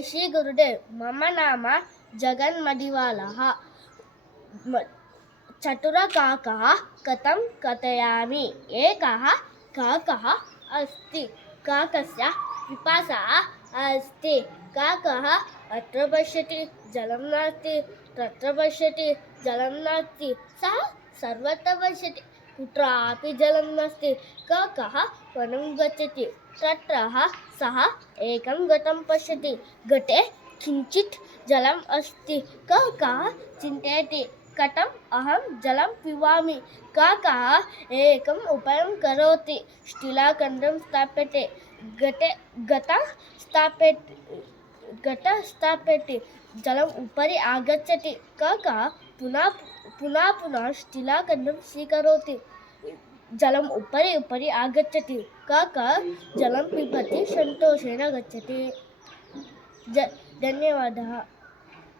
श्री गुरुदेव, मम नाम जगन्मदिवालः। चतुरकाकः कथं कथयामि। एकः काकः अस्ति। काकस्य पिपासा अस्ति। काकः अत्र पश्यति, जलं नास्ति, तत्र पश्यति, जलं नास्ति। सः सर्वत्र पश्यति, कुत्रापि जलं नास्ति। काकः वनं गच्छति। तत्र सः एकं घटं पश्यति। घटे किञ्चित् जलम् अस्ति। काकः चिन्तयति, कथम् अहं जलं पिबामि। काकः एकम् उपायं करोति। शिलाखण्डं स्थाप्यते। घटं स्थाप्यते। जलम् उपरि आगच्छति। काकः पुनः शिलाखण्डं स्वीकरोति। जलम् उपरि आगच्छति। काकः जलं पिबति, सन्तोषेण गच्छति। धन्यवादः।